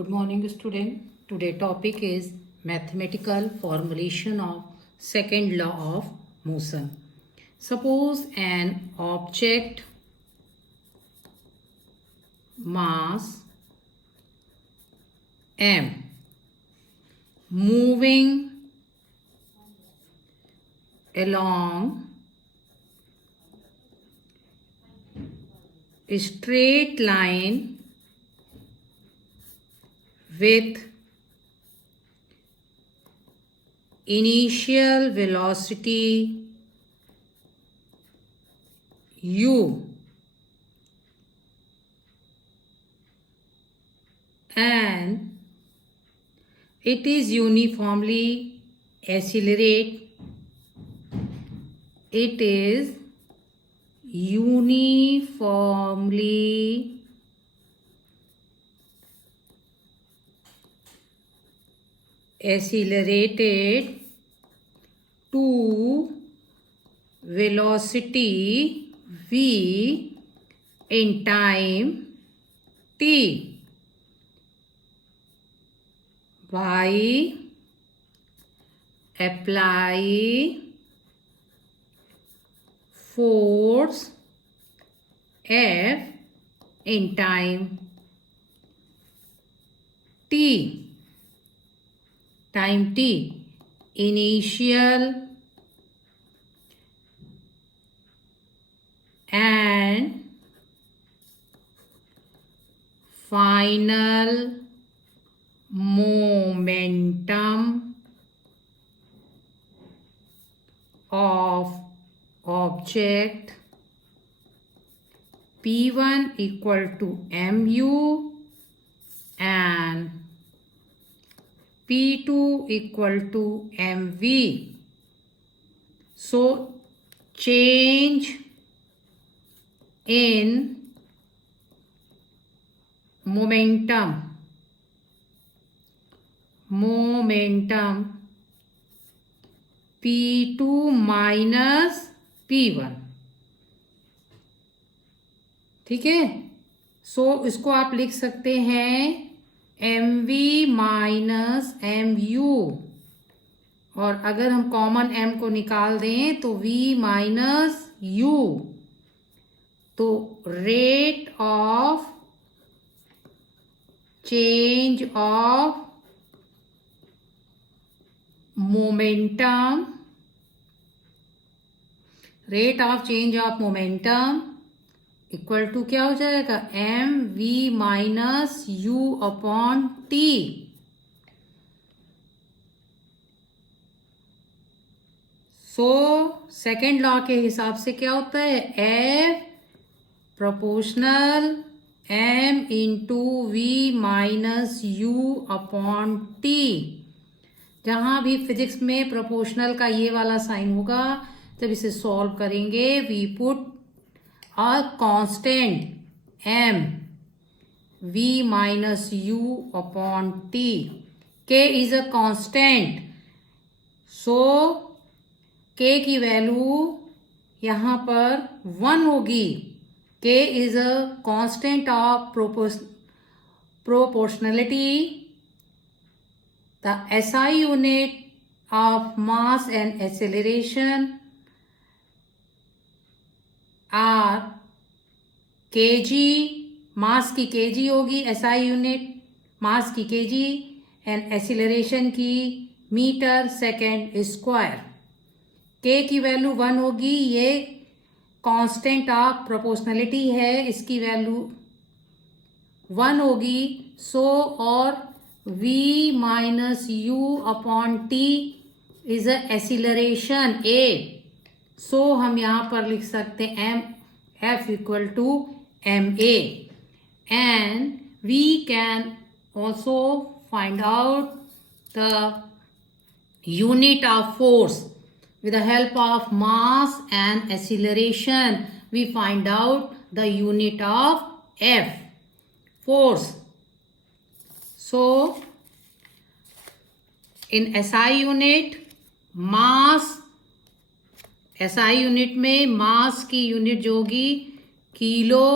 Good morning, student. Today topic is mathematical formulation of second law of motion. Suppose an object mass m moving along a straight line with initial velocity u and it is uniformly accelerate. It is uniformly accelerated to velocity v in time t by apply force F in time t. Time t, initial and final momentum of object P1 equal to mu and P2 equal to mv. So change in momentum P2 minus P1. ठीक है, सो इसको आप लिख सकते हैं mv minus mu और अगर हम कॉमन m को निकाल दें तो v माइनस u. तो rate of change of momentum equal to क्या हो जाएगा M V minus U upon T. So second law के हिसाब से क्या होता है F proportional M into V minus U upon T. जहां भी फिजिक्स में प्रोपोर्शनल का ये वाला साइन होगा जब इसे सॉल्व करेंगे we put a constant m v minus u upon t. k is a constant, so k की वैल्यू यहाँ पर 1 होगी. k is a constant of proportionality. The SI unit of mass and acceleration are kg. Mass की kg होगी SI unit, mass की kg and acceleration की metre second square. k की value 1 होगी, ये कांस्टेंट ऑफ प्रोपोर्शनलिटी है, इसकी value 1 होगी. सो और v minus U upon T is a acceleration a. सो हम यहाँ पर लिख सकते हैं M F equal to M A and we can also find out the unit of force with the help of mass and acceleration. We find out the unit of F, force. So in SI unit, mass SI unit में मास की unit जो होगी kilo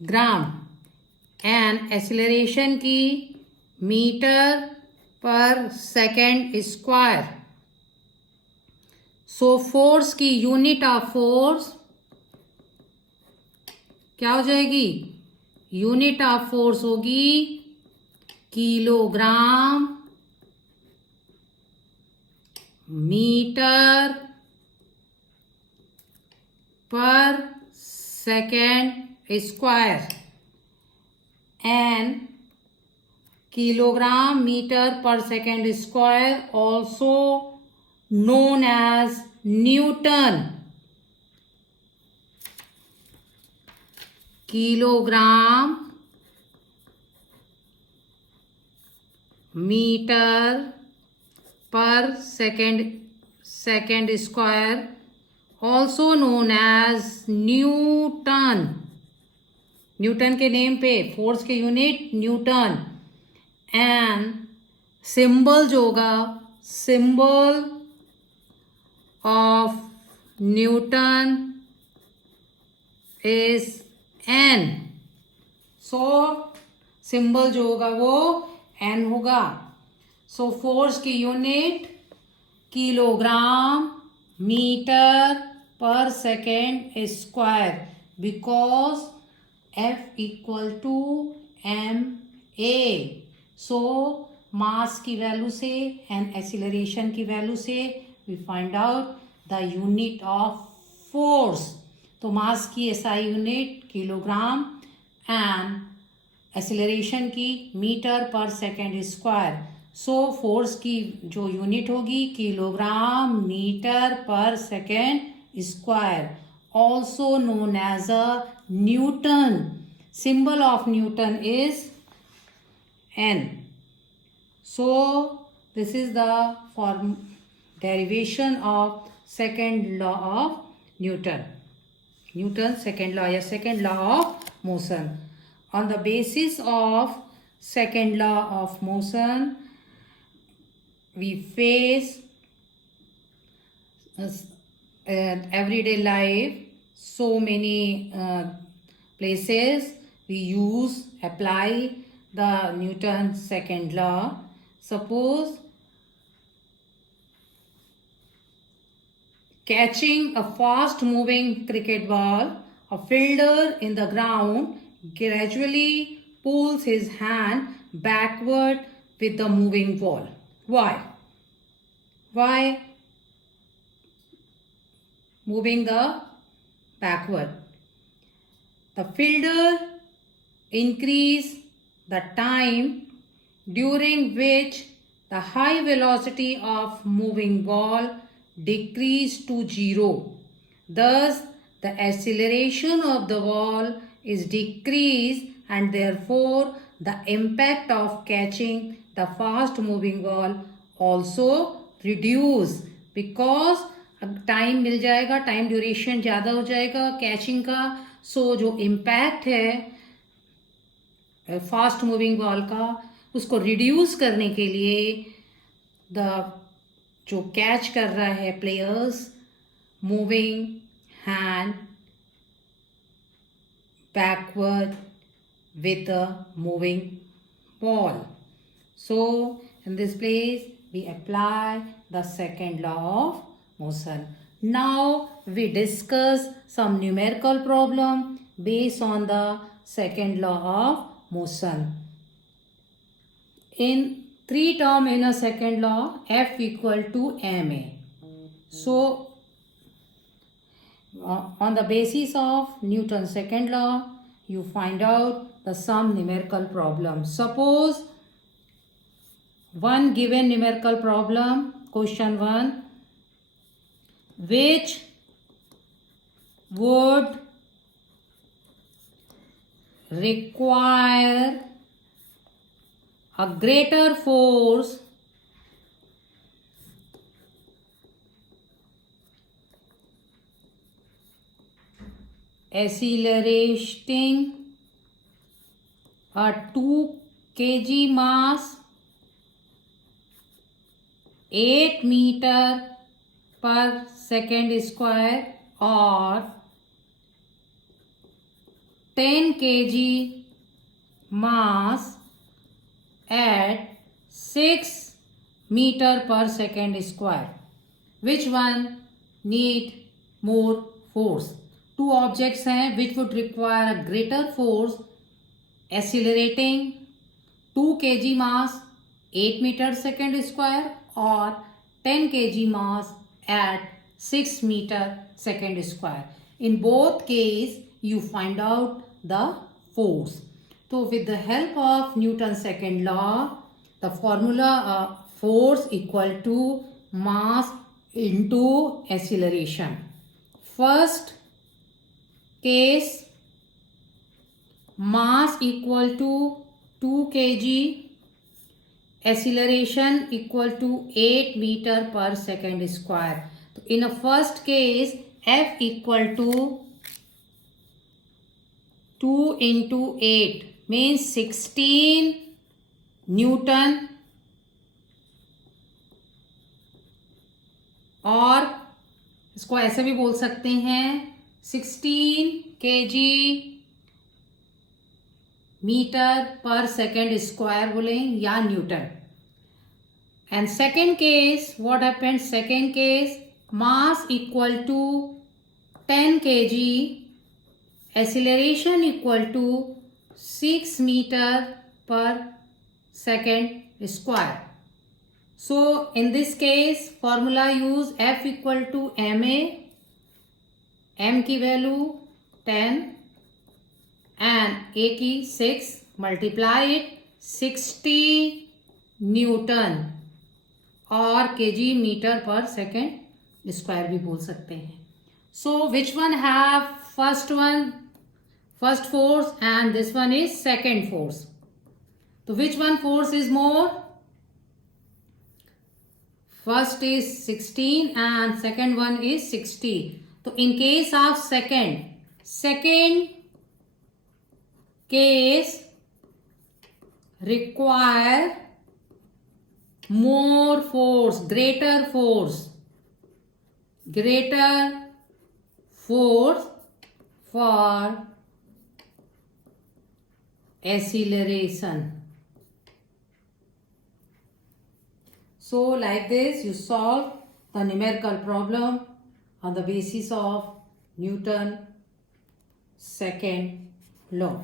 gram, and acceleration की metre पर second square. सो force की unit of force क्या हो जाएगी? यूनिट ऑफ फोर्स होगी किलोग्राम मीटर पर second square. And kilogram meter per second square also known as Newton. Kilogram meter per second square also known as Newton. Newton के name पे force के unit Newton. And symbol जो होगा, symbol of Newton is N. So symbol जो होगा वो N होगा। So force की यूनिट किलोग्राम मीटर पर second square, because F equal to M A. So mass की वैल्यू से एंड एक्सीलरेशन की वैल्यू से we find out the unit of force. तो मास की SI unit kilogram and acceleration की metre पर second square. सो force की जो यूनिट होगी किलोग्राम मीटर पर second square, also known as a Newton. Symbol of Newton is N. So this is the derivation of second law of Newton. Newton's second law या second law of motion. On the basis of second law of motion, we face everyday life so many places we apply the Newton's second law. Suppose catching a fast moving cricket ball, a fielder in the ground gradually pulls his hand backward with the moving ball. Why moving the backward? The fielder increase the time during which the high velocity of moving ball decrease to 0. Thus, the acceleration of the ball is decreased and therefore the impact of catching the fast moving ball also reduce, because time मिल जाएगा, time duration ज़्यादा हो जाएगा catching का। सो जो impact है fast moving ball का, उसको रिड्यूस करने के लिए जो कैच कर रहा है players moving hand backward with the moving ball. So in this place we apply the second law of motion. Now we discuss some numerical problem based on the second law of motion. In 3 term in a second law, F equal to ma. So on the basis of Newton's second law, you find out the some numerical problem. Suppose one given numerical problem, question 1, which would require a greater force accelerating a 2 kg mass 8 meter per second square or 10 kg mass at 6 meter per second square. Which one need more force? Two objects हैं which would require a greater force accelerating 2 kg mass 8 meter second square or 10 kg mass at 6 meter second square. In both case you find out the force. So with the help of Newton's second law, the formula force equal to mass into acceleration. First case, mass equal to 2 kg, acceleration equal to 8 meter per second square. So in a first case, F equal to 2 into 8 means 16 Newton, और इसको ऐसे भी बोल सकते हैं 16 kg metre पर second square बोलें या newton. And second case, what happened? Second case, mass equal to 10 kg, acceleration equal to 6 meter per second square. So in this case formula use F equal to ma, m की value 10 and a की 6, multiply it 60 Newton और kg metre पर second square भी बोल सकते हैं. So which one have first force and this one is second force? So which one force is more? First is 16 and second one is 60. So in case of second case require more force, greater force for acceleration. So like this you solve the numerical problem on the basis of Newton's second law.